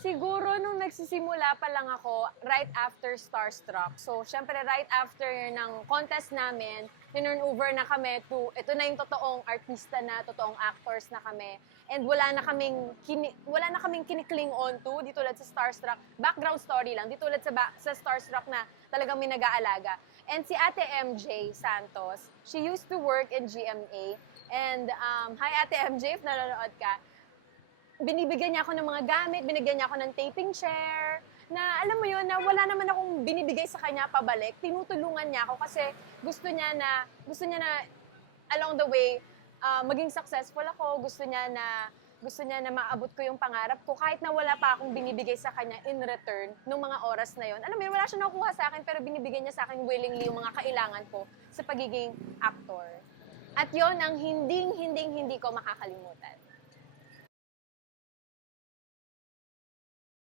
Siguro nung nagsisimula pa lang ako, right after Starstruck. So, syempre right after ng contest namin, tinurn over na kami to, ito na yung totoong artista na, totoong actors na kami. And wala na kaming kinikling on to, di tulad sa Starstruck. Background story lang, di tulad sa Starstruck na talagang may nag-aalaga. And si Ate MJ Santos, she used to work in GMA. And hi Ate MJ, if nanonood ka, binibigyan niya ako ng mga gamit, binigyan niya ako ng taping chair, na alam mo yun, na wala naman akong binibigay sa kanya pabalik. Tinutulungan niya ako kasi gusto niya na along the way, maging successful ako. Gusto niya na maabot ko yung pangarap ko kahit na wala pa akong binibigay sa kanya in return nung mga oras na yun. Alam mo yun, wala siya nakukuha sa akin pero binibigyan niya sa akin willingly yung mga kailangan ko sa pagiging actor. At yon ang hindi ko makakalimutan.